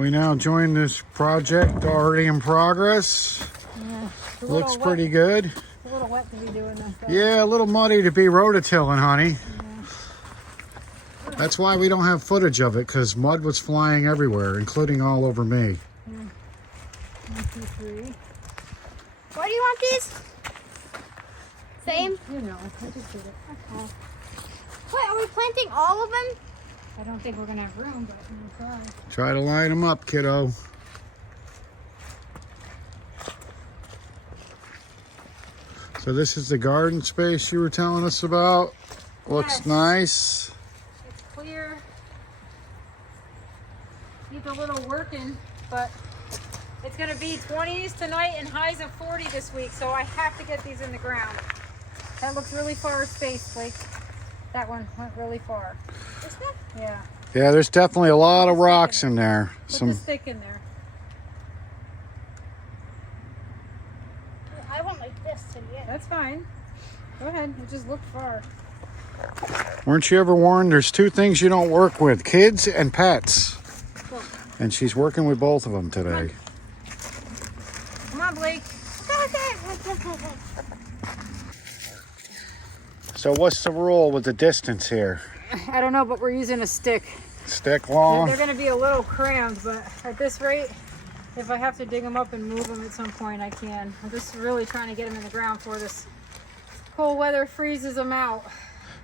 We now join this project already in progress. Yeah, Looks pretty good. It's a little wet to be doing this. Though. Yeah, a little muddy to be rototilling, honey. Yeah. That's why we don't have footage of it, because mud was flying everywhere, including all over me. Yeah. 1, 2, 3. Why do you want these? Same? You know, I just did it. Okay. Wait, are we planting all of them? I don't think we're going to have room, but we'll try. Try to line them up, kiddo. So this is the garden space you were telling us about. Looks Yes. nice. It's clear. Needs a little working, but it's going to be 20s tonight and highs of 40 this week, so I have to get these in the ground. That looks really far spaced, Blake. That one went really far. This one? Yeah. Yeah, there's definitely a lot of rocks in there. Put the stick in there. I want like this to be it. That's fine. Go ahead. It just looked far. Weren't you ever warned there's two things you don't work with, kids and pets? Look. And she's working with both of them today. Come on, Blake. So what's the rule with the distance here? I don't know, but we're using a stick. Stick long? They're going to be a little crammed, but at this rate, if I have to dig them up and move them at some point, I can. I'm just really trying to get them in the ground before this cold weather freezes them out.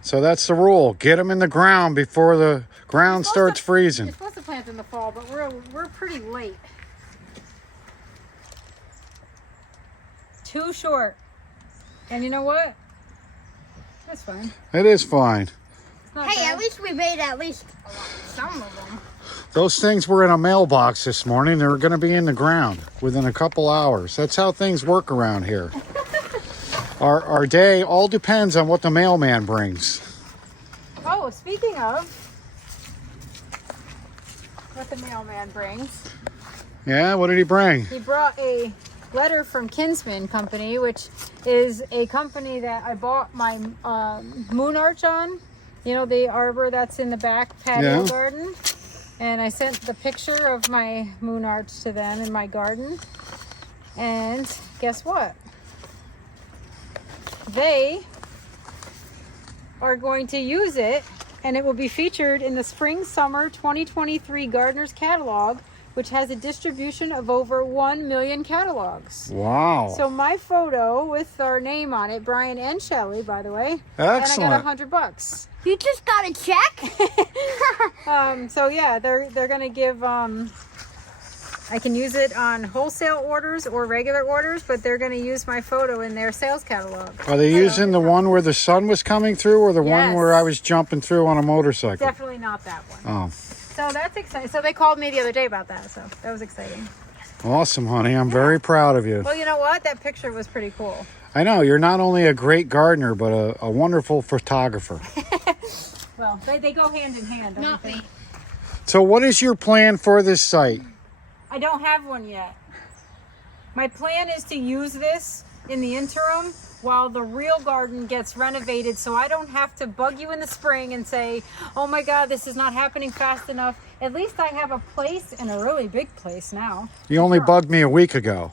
So that's the rule. Get them in the ground before the ground starts freezing. You're supposed to plant in the fall, but we're pretty late. Too short. And you know what? That's fine. It is fine. It's not Hey, bad. at least we made at least some of them. Those things were in a mailbox this morning. They were going to be in the ground within a couple hours. That's how things work around here. Our day all depends on what the mailman brings. Oh, speaking of what the mailman brings, Yeah, what did he bring? he brought a letter from Kinsman Company, which is a company that I bought my moon arch on. You know, the arbor that's in the back patio Yeah. garden. And I sent the picture of my moon arch to them in my garden. And guess what? They are going to use it, and it will be featured in the Spring Summer 2023 Gardener's Catalog, which has a distribution of over 1 million catalogs. Wow. So my photo with our name on it, Brian and Shelley, by the way. Excellent. And I got $100. You just got a check? So yeah, they're gonna give. I can use it on wholesale orders or regular orders, but they're gonna use my photo in their sales catalog. Are they using the one where the sun was coming through, or the one where I was jumping through on a motorcycle? Definitely not that one. Oh, So that's exciting. So they called me the other day about that. So that was exciting. awesome, honey. I'm very proud of you. Well, you know what? That picture was pretty cool. I know, you're not only a great gardener, but a wonderful photographer. Well, they go hand in hand. Don't you Not think? me. So what is your plan for this site? I don't have one yet. My plan is to use this in the interim while the real garden gets renovated, so I don't have to bug you in the spring and say, oh my God, this is not happening fast enough. At least I have a place, and a really big place now. You only bugged me a week ago.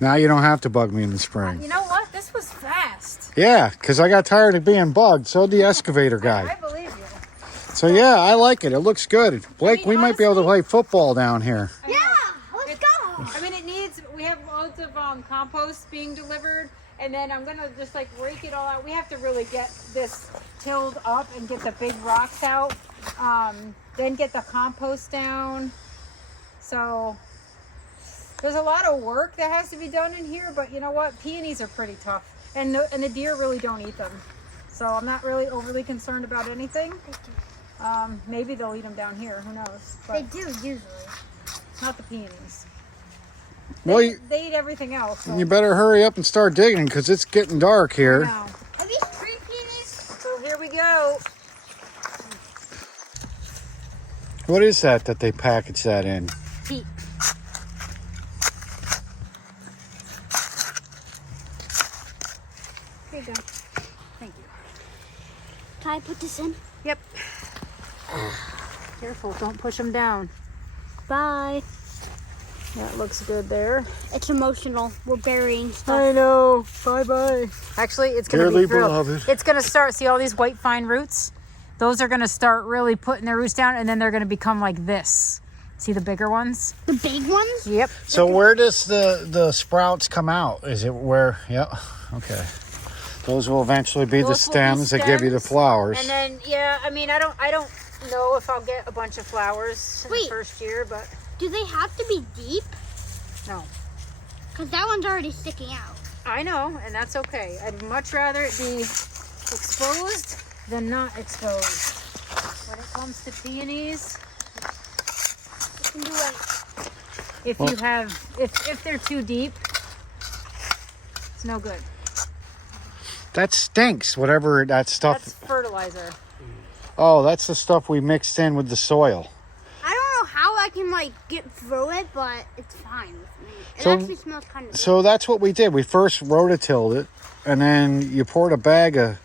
Now you don't have to bug me in the spring. You know what? This was fast. Yeah, because I got tired of being bugged. So did the excavator I guy. believe you. So yeah, I like it. It looks good. Blake, mean, we might be able to honestly- play football down here. I know. Yeah, let's go. I mean, it needs, we have loads of compost being delivered, and then I'm going to just like rake it all out. We have to really get this tilled up and get the big rocks out, then get the compost down. So there's a lot of work that has to be done in here, but you know what? Peonies are pretty tough, and the deer really don't eat them. So I'm not really overly concerned about anything. Maybe they'll eat them down here, who knows? They But do usually. not the peonies. Well, They eat everything else. So. you better hurry up and start digging because it's getting dark here. Now, Are these tree peonies? so here we go. What is that they package that in? Peat. Here you go. Thank you. Can I put this in? Yep. Careful, don't push them down. Bye. That looks good there. It's emotional. We're burying stuff. I know. Bye-bye. Actually, it's going to Dearly be thrilled. beloved. It's going to start, see all these white fine roots? Those are going to start really putting their roots down, and then they're going to become like this. See the bigger ones? The big ones? Yep. So where does the sprouts come out? Is it where? Yep. Okay. Those will eventually be the Those will be stems that give you the stems, flowers. And then, yeah, I mean, I don't know if I'll get a bunch of flowers in the Wait. first year, but Do they have to be deep? no. Because that one's already sticking out. I know, and that's okay. I'd much rather it be exposed than not exposed. When it comes to peonies, You can do it. if you have, if they're too deep, it's no good. That stinks, whatever that stuff. That's fertilizer. Oh, that's the stuff we mixed in with the soil. I don't know how I can like get through it, but it's fine with me. It So- actually smells kind of So that's what we did. We first rototilled it, and then you poured a bag of.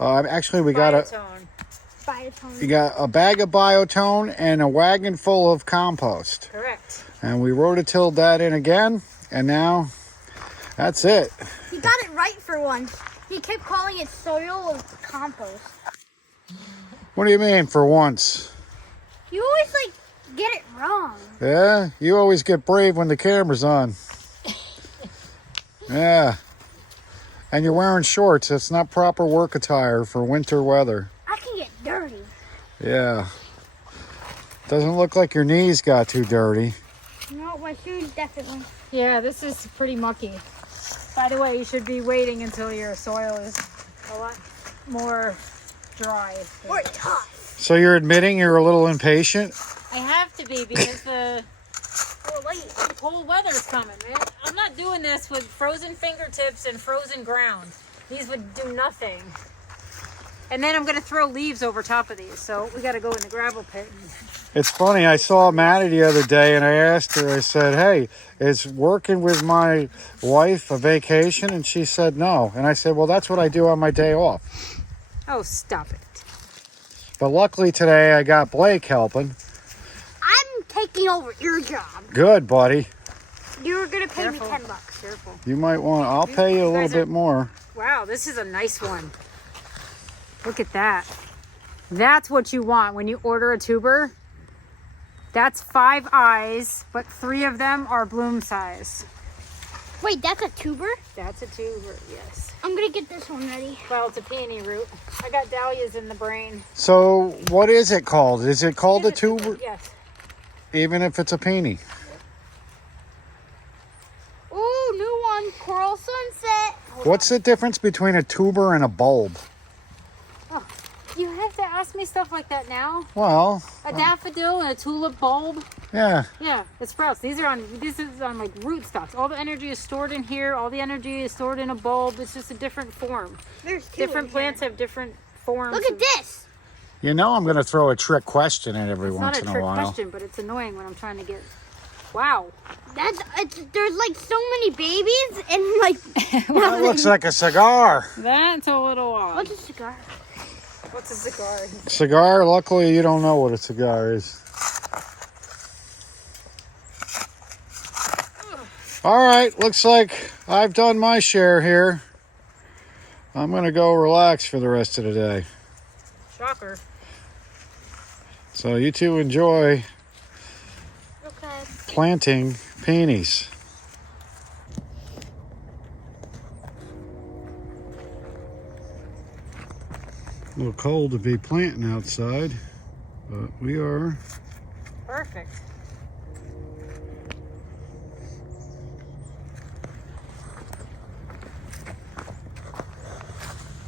Actually, we got Biotone. you got a bag of biotone and a wagon full of compost, Correct. and we rototilled that in again, and now that's it. He got it right for once. He kept calling it soil of compost. What do you mean for once? You always like get it wrong. Yeah, you always get brave when the camera's on. Yeah. And you're wearing shorts. That's not proper work attire for winter weather. I can get dirty. Yeah. Doesn't look like your knees got too dirty. No, my shoes definitely. Yeah, this is pretty mucky. By the way, you should be waiting until your soil is a lot more dry. Or tough. So you're admitting you're a little impatient? I have to be because the Or late. cold weather's coming, man. I'm not doing this with frozen fingertips and frozen ground. These would do nothing. And then I'm going to throw leaves over top of these. So we got to go in the gravel pit. It's funny, I saw Maddie the other day and I asked her, I said, hey, is working with my wife a vacation? And she said no. And I said, well, that's what I do on my day off. Oh, stop it. But luckily today I got Blake helping. I'm taking over your job. Good, buddy. You were gonna pay Careful. me $10. Careful. You might want, I'll pay you a little guys are- bit more. Wow, this is a nice one. Look at that. That's what you want when you order a tuber. That's 5 eyes, but 3 of them are bloom size. Wait, that's a tuber? That's a tuber, yes. I'm gonna get this one ready. Well, it's a peony root. I got dahlias in the brain. So what is it called? Is it called a tuber? Yes. Even if it's a peony? Ooh, new one, Coral Sunset. What's the difference between a tuber and a bulb? Oh, you have to ask me stuff like that now? Well, A daffodil and a tulip bulb? yeah. Yeah, it sprouts. This is on like root stocks. All the energy is stored in here. All the energy is stored in a bulb. It's just a different form. There's 2 Different in plants here. have different forms. Look at of- this. You know I'm going to throw a trick question in every It's once not in a a trick while. question, but it's annoying when I'm trying to get. Wow. There's like so many babies and like. That looks like a cigar. That's a little odd. What's a cigar? What's a cigar? Cigar, luckily you don't know what a cigar is. All right, looks like I've done my share here. I'm going to go relax for the rest of the day. Shocker. So you two enjoy Okay. planting peonies. A little cold to be planting outside, but we are. Perfect.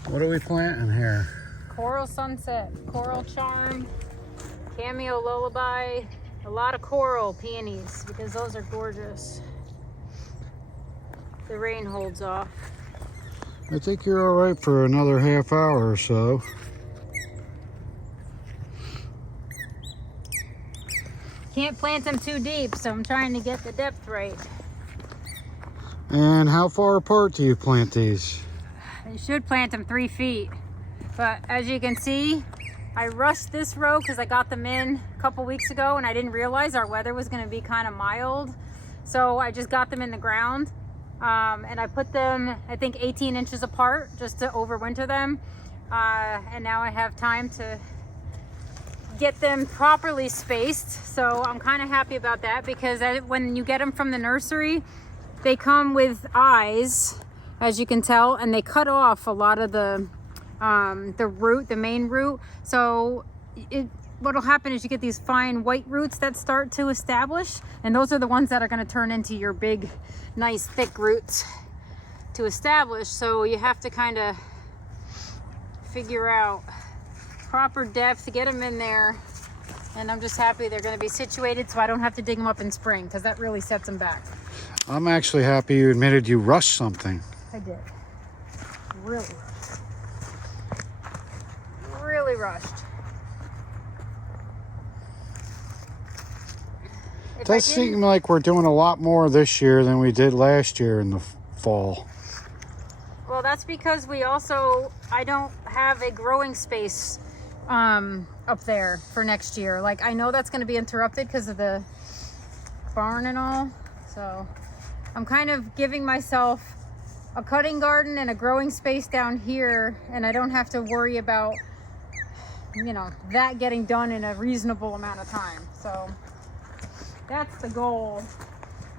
What are we planting here? Coral Sunset, Coral Charm, Cameo Lullaby, a lot of coral peonies because those are gorgeous. The rain holds off. I think you're all right for another half hour or so. Can't plant them too deep, so I'm trying to get the depth right. And how far apart do you plant these? You should plant them 3 feet, but as you can see, I rushed this row because I got them in a couple weeks ago and I didn't realize our weather was going to be kind of mild. So I just got them in the ground and I put them, I think 18 inches apart just to overwinter them. And now I have time to get them properly spaced. So I'm kind of happy about that because when you get them from the nursery, they come with eyes, as you can tell, and they cut off a lot of the root, the main root. So what'll happen is you get these fine white roots that start to establish, and those are the ones that are going to turn into your big, nice, thick roots to establish. So you have to kind of figure out proper depth to get them in there. And I'm just happy they're going to be situated so I don't have to dig them up in spring, because that really sets them back. I'm actually happy you admitted you rushed something. I did. Really rushed. Really rushed. It does seem like we're doing a lot more this year than we did last year in the fall. Well, that's because I don't have a growing space up there for next year. Like, I know that's going to be interrupted because of the barn and all. So I'm kind of giving myself a cutting garden and a growing space down here, and I don't have to worry about, that getting done in a reasonable amount of time. So that's the goal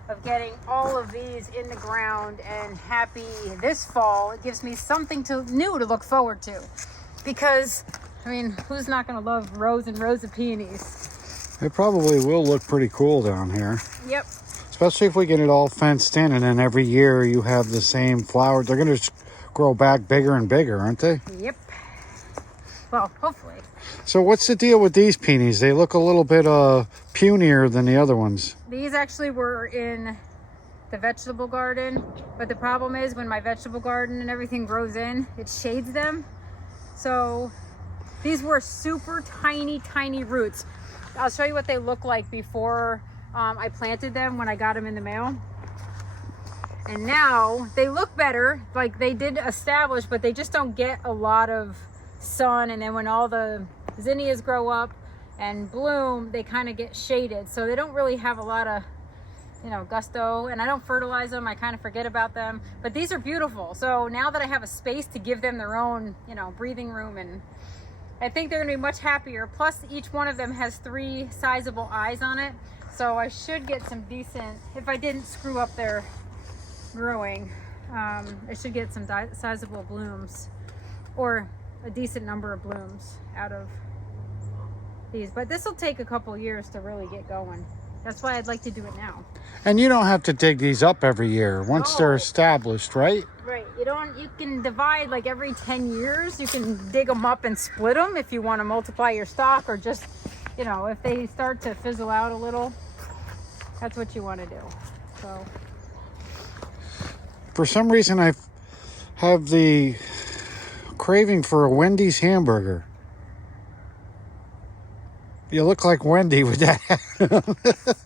of getting all of these in the ground and happy this fall. It gives me something new to look forward to, because who's not going to love rows and rows of peonies? It probably will look pretty cool down here. Yep. Especially if we get it all fenced in, and then every year you have the same flowers. They're going to grow back bigger and bigger, aren't they? Yep. Well, hopefully. So what's the deal with these peonies? They look a little bit punier than the other ones. These actually were in the vegetable garden, but the problem is when my vegetable garden and everything grows in, it shades them. So these were super tiny roots. I'll show you what they look like before I planted them, when I got them in the mail. And now they look better, like they did establish, but they just don't get a lot of sun. And then when all the zinnias grow up and bloom, they kind of get shaded. So they don't really have a lot of, gusto. And I don't fertilize them. I kind of forget about them. But these are beautiful. So now that I have a space to give them their own, breathing room, and I think they're going to be much happier. Plus, each one of them has 3 sizable eyes on it. So I should get some decent, if I didn't screw up their growing, I should get some sizable blooms, or a decent number of blooms out of these. But this will take a couple years to really get going. That's why I'd like to do it now. And you don't have to dig these up every year once they're established, right? Right. You can divide like every 10 years. You can dig them up and split them if you want to multiply your stock, or just, if they start to fizzle out a little, that's what you want to do. So for some reason, I have the craving for a Wendy's hamburger. You look like Wendy with that.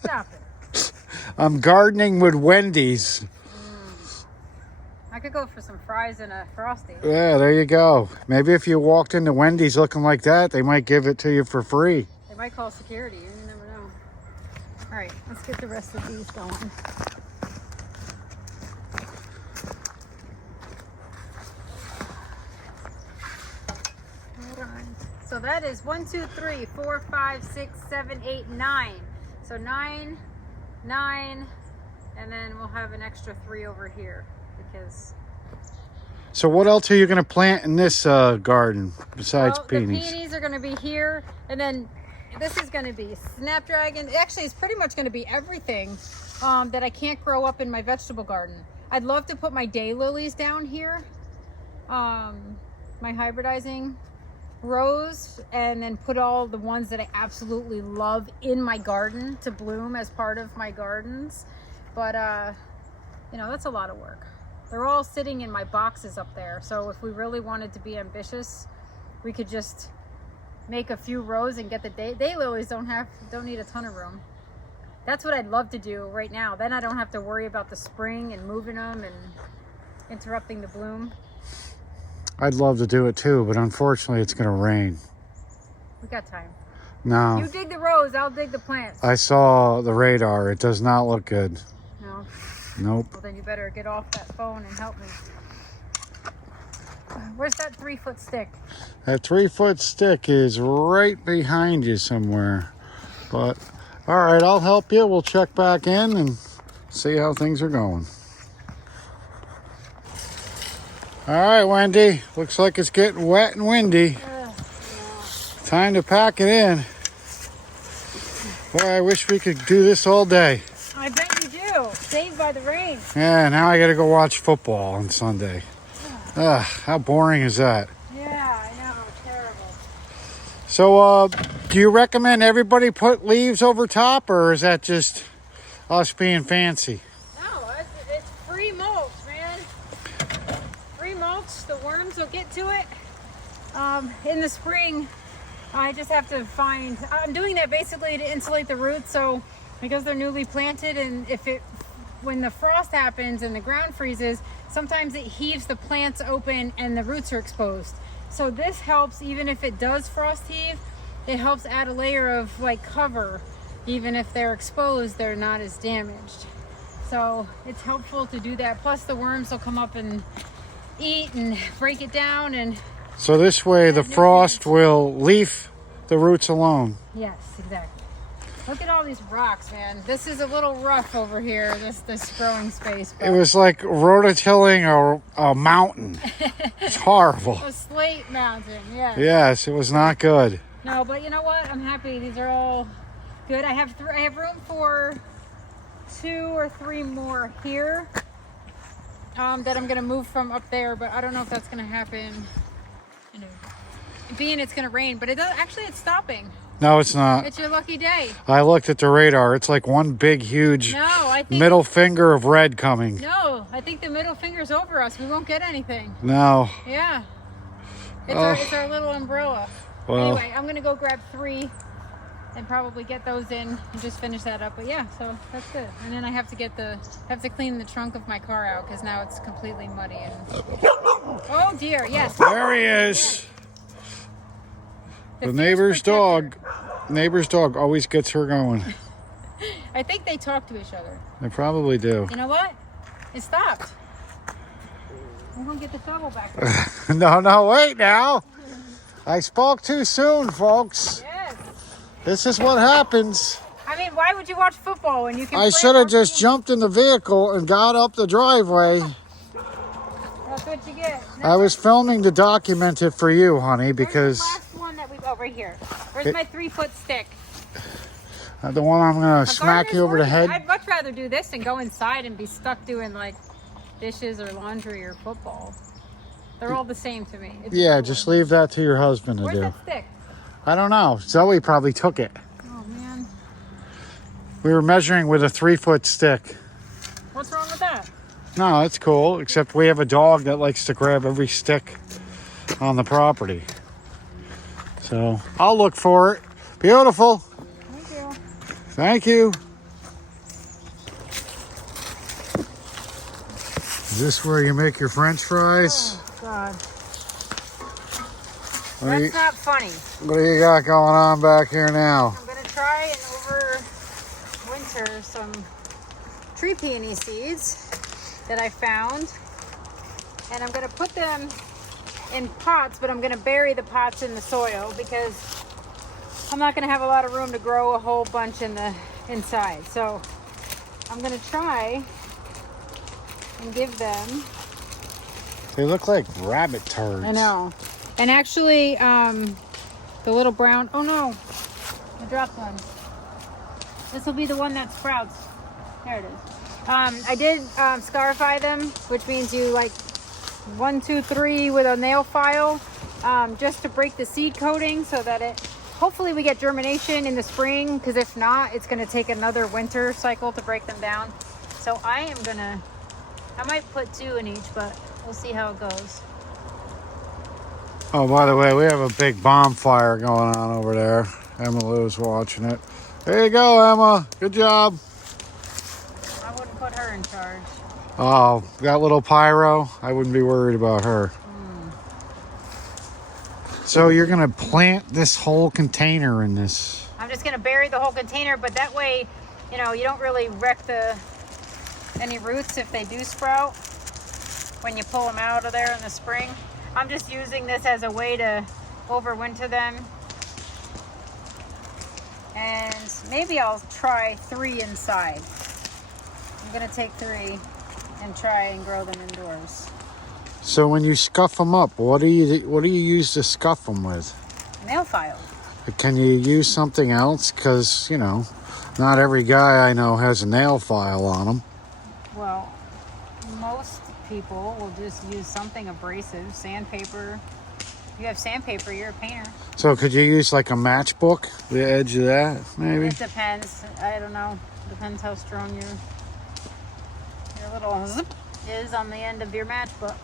Stop it. I'm gardening with Wendy's. I could go for some fries and a Frosty. Yeah, there you go. Maybe if you walked into Wendy's looking like that, they might give it to you for free. They might call security. You never know. All right, let's get the rest of these going. Hold on. So that is 1, 2, 3, 4, 5, 6, 7, 8, 9. So 9, and then we'll have an extra 3 over here, because. So what else are you going to plant in this garden besides peonies? The peonies are going to be here, and then this is going to be snapdragon. Actually, it's pretty much going to be everything that I can't grow up in my vegetable garden. I'd love to put my daylilies down here, my hybridizing rows, and then put all the ones that I absolutely love in my garden to bloom as part of my gardens. But that's a lot of work. They're all sitting in my boxes up there. So if we really wanted to be ambitious, we could just make a few rows and get the daylilies. Don't need a ton of room. That's what I'd love to do right now. Then I don't have to worry about the spring and moving them and interrupting the bloom. I'd love to do it too, but unfortunately it's going to rain. We got time. No. You dig the rows, I'll dig the plants. I saw the radar. It does not look good. No. Nope. Well, then you better get off that phone and help me. Where's that 3-foot stick? That 3-foot stick is right behind you somewhere. But, all right, I'll help you. We'll check back in and see how things are going. All right, Wendy. Looks like it's getting wet and windy. Time to pack it in. Boy, I wish we could do this all day. I bet you do. Saved by the rain. Yeah, now I got to go watch football on Sunday. Ugh, how boring is that? Yeah, I know. Terrible. So, do you recommend everybody put leaves over top, or is that just us being fancy? No, it's free mulch, man. Free mulch. The worms will get to it. In the spring, I just have to find. I'm doing that basically to insulate the roots, so because they're newly planted, and when the frost happens and the ground freezes, sometimes it heaves the plants open and the roots are exposed. So this helps, even if it does frost heave, it helps add a layer of like cover. Even if they're exposed, they're not as damaged. So it's helpful to do that. Plus the worms will come up and eat and break it down. And So this way the frost will leave the roots alone. yes, exactly. Look at all these rocks, man. This is a little rough over here, this growing space. It was like rototilling a mountain. It's horrible. a slate mountain, yeah. Yes, it was not good. No, but you know what? I'm happy. These are all good. I have room for 2 or 3 more here that I'm gonna move from up there, but I don't know if that's gonna happen. You know, being it's gonna rain, but it does. Actually, it's stopping. No, it's not. It's your lucky day. I looked at the radar. It's like one big, huge No, I think middle finger of red coming. No, I think the middle finger's over us. We won't get anything. No. Yeah. Oh. It's our little umbrella. Well, Anyway, I'm gonna go grab 3 and probably get those in and just finish that up. But yeah, so that's good. And then I have to clean the trunk of my car out because now it's completely muddy. And oh dear, yes. there he is. The neighbor's dog. Neighbor's dog always gets her going. I think they talk to each other. They probably do. You know what? It stopped. I'm gonna get the shovel back. No, wait now. I spoke too soon, folks. Yes. This is what happens. I mean, why would you watch football when you can? I should have just jumped in the vehicle and got up the driveway. That's what you get. I was filming to document it for you, honey, because Where's the last one that we've over here? Where's my 3-foot stick? the one I'm going to A smack you over the gardener's head. I'd much rather do this than go inside and be stuck doing like dishes or laundry or football. They're all the same to me. It's Yeah, cool. just leave that to your husband to Where's do. that stick? I don't know. Zoe probably took it. Oh man, We were measuring with a 3-foot stick. what's wrong with that? No, it's cool, except we have a dog that likes to grab every stick on the property. So I'll look for it. Beautiful. Thank you. Thank you. Is this where you make your French fries? Oh God, What do that's not funny. what do you got going on back here now? I'm gonna try and over winter some tree peony seeds that I found, and I'm gonna put them in pots, but I'm gonna bury the pots in the soil because I'm not gonna have a lot of room to grow a whole bunch in the inside. So I'm gonna try and give them. They look like rabbit turds. I know. And actually, the little brown. Oh no, I dropped one. This will be the one that sprouts. There it is. I did scarify them, which means you like 1, 2, 3 with a nail file, just to break the seed coating so that hopefully we get germination in the spring, because if not, it's going to take another winter cycle to break them down. So I might put 2 in each, but we'll see how it goes. Oh, by the way, we have a big bonfire going on over there. Emma Lou's watching it. There you go, Emma. Good job. I wouldn't put her in charge. Oh, that little pyro, I wouldn't be worried about her. So you're gonna plant this whole container in this. I'm just gonna bury the whole container, but that way, you know, you don't really wreck any roots if they do sprout when you pull them out of there in the spring. I'm just using this as a way to overwinter them. And maybe I'll try 3 inside. I'm gonna take 3 and try and grow them indoors. So when you scuff them up, what do you use to scuff them with? Nail file. Can you use something else? Because, you know, not every guy I know has a nail file on them. Well, most people will just use something abrasive, sandpaper. You have sandpaper, you're a painter. So could you use like a matchbook, the edge of that, maybe? It depends. I don't know. Depends how strong your little zip is on the end of your matchbook.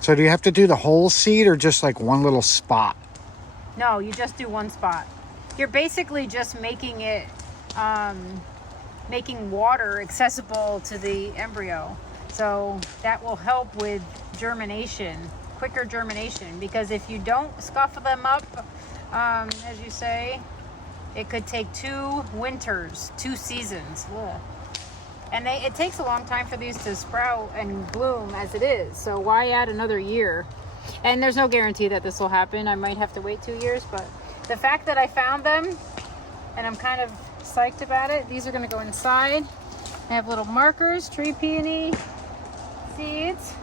So do you have to do the whole seed or just like one little spot? No, you just do one spot. You're basically just making it, making water accessible to the embryo. So that will help with germination, quicker germination, because if you don't scuff them up, as you say, it could take 2 winters, 2 seasons. Ugh. And it takes a long time for these to sprout and bloom as it is. So why add another year? And there's no guarantee that this will happen. I might have to wait 2 years, but the fact that I found them and I'm kind of psyched about it, these are gonna go inside. I have little markers, tree peony seeds,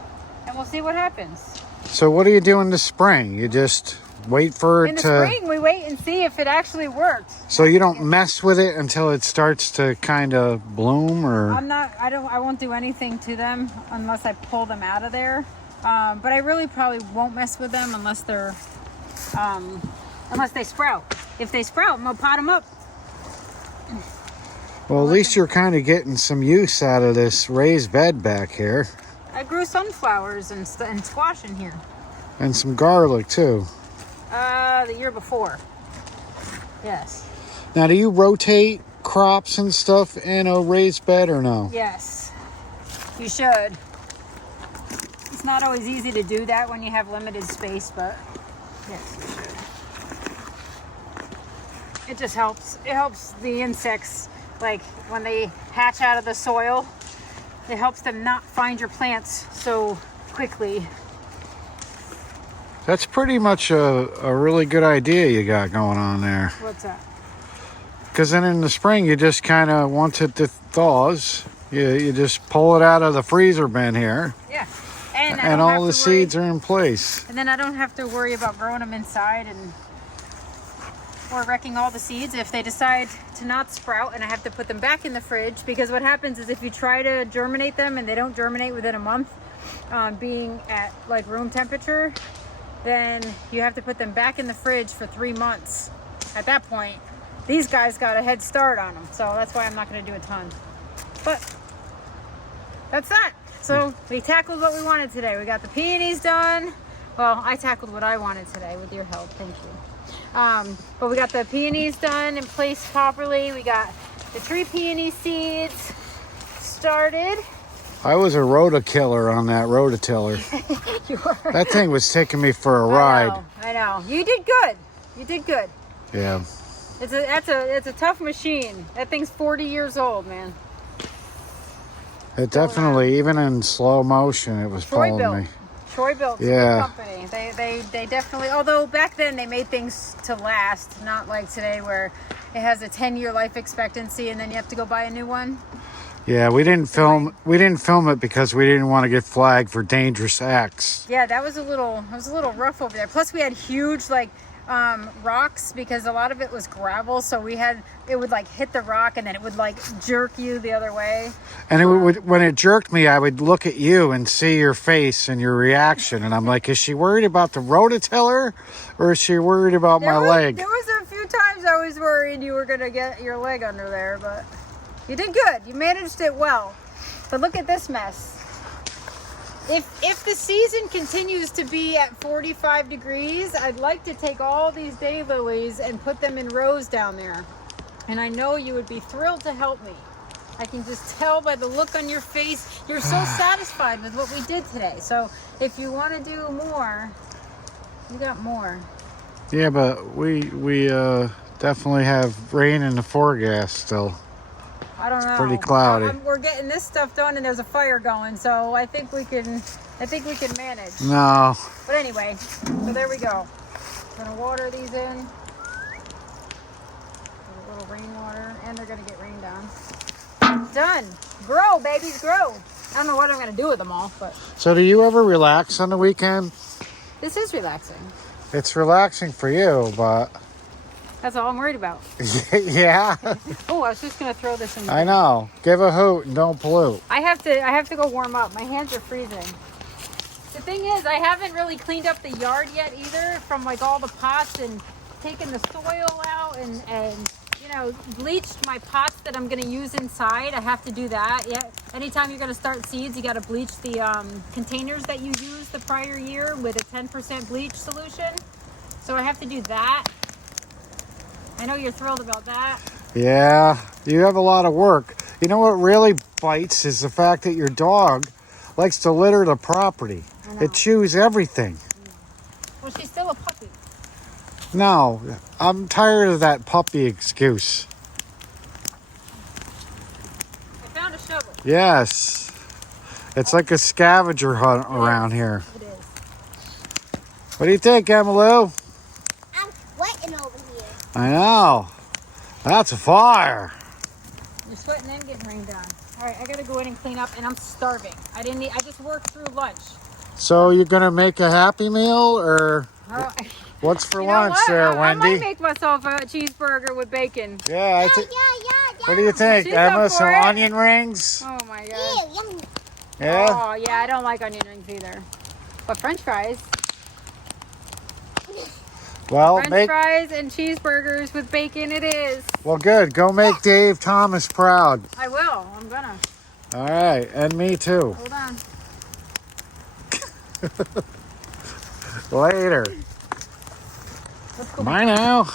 and we'll see what happens. So what do you do in the spring? You just wait for it In the to... spring, we wait and see if it actually worked. So you don't mess with it until it starts to kind of bloom, or? I won't do anything to them unless I pull them out of there. But I really probably won't mess with them unless they sprout. If they sprout, I'm gonna pot them up. Well, at least you're kind of getting some use out of this raised bed back here. I grew sunflowers and squash in here. And some garlic too. The year before. Yes. Now, do you rotate crops and stuff in a raised bed or no? Yes. You should. It's not always easy to do that when you have limited space, but yes, you should. It just helps. It helps the insects, like when they hatch out of the soil, it helps them not find your plants so quickly. That's pretty much a really good idea you got going on there. What's that? Because then in the spring, you just kind of, once it thaws, you just pull it out of the freezer bin here. Yeah. And all the seeds are in place. And then I don't have to worry about growing them inside or wrecking all the seeds if they decide to not sprout and I have to put them back in the fridge. Because what happens is if you try to germinate them and they don't germinate within a month, being at like room temperature, then you have to put them back in the fridge for 3 months. At that point, these guys got a head start on them. So that's why I'm not going to do a ton. But that's that. So we tackled what we wanted today. We got the peonies done. Well, I tackled what I wanted today with your help. Thank you. But we got the peonies done and placed properly. We got the tree peony seeds started. I was a rotokiller on that rototiller. You were. That thing was taking me for a ride. I know. You did good. You did good. Yeah. It's a tough machine. That thing's 40 years old, man. It definitely, even in slow motion, it was pulling me. Troy built Yeah. company. They definitely, although back then they made things to last, not like today where it has a 10-year life expectancy and then you have to go buy a new one. Yeah, we didn't film it because we didn't want to get flagged for dangerous acts. Yeah, it was a little rough over there. Plus we had huge rocks because a lot of it was gravel, so it would like hit the rock and then it would like jerk you the other way. And it would, when it jerked me, I would look at you and see your face and your reaction, and I'm like, is she worried about the rototiller or is she worried about my leg? There was a few times I was worried you were gonna get your leg under there, but you did good. You managed it well. But look at this mess. If the season continues to be at 45 degrees, I'd like to take all these daylilies and put them in rows down there. And I know you would be thrilled to help me. I can just tell by the look on your face. You're so satisfied with what we did today. So if you want to do more, you got more. Yeah, but we definitely have rain in the forecast still. I don't know. Pretty cloudy. We're getting this stuff done, and there's a fire going, so I think we can manage. No. But anyway, so there we go. Gonna water these in. A little rainwater, and they're gonna get rained on. Done. Grow, babies, grow. I don't know what I'm gonna do with them all, but So do you ever relax on the weekend? this is relaxing. It's relaxing for you, but That's all I'm worried about. yeah, Oh, I was just gonna throw this in. I know. Give a hoot and don't pollute. I have to go warm up. My hands are freezing. The thing is, I haven't really cleaned up the yard yet either, from like all the pots and taking the soil out and you know, bleached my pots that I'm gonna use inside. I have to do that. Yeah. Anytime you're gonna start seeds, you gotta bleach the containers that you used the prior year with a 10% bleach solution. So I have to do that. I know you're thrilled about that. Yeah, you have a lot of work. You know what really bites is the fact that your dog likes to litter the property. I know. It chews everything. Well, she's still a puppy. No, I'm tired of that puppy excuse. I found a shovel. Yes. It's like a scavenger hunt around here. It is. What do you think, Emmylou? I'm sweating over here. I know. That's a fire. You're sweating and getting rained on. All right, I gotta go in and clean up, and I'm starving. I just worked through lunch. So you're going to make a Happy Meal or Oh, what's for you know lunch what? there, I might Wendy? make myself a cheeseburger with bacon. Yeah, I Yeah, think. yeah. What do you think, She's Emma? up for Some it. onion rings? Oh my god. Ew, yum. Yeah? Oh yeah, I don't like onion rings either. But French fries. Well, French fries and cheeseburgers with bacon it is. well, good. Go make Dave Thomas proud. I will. I'm gonna. All right, and me too. Hold on. Later. Let's go. Bye now.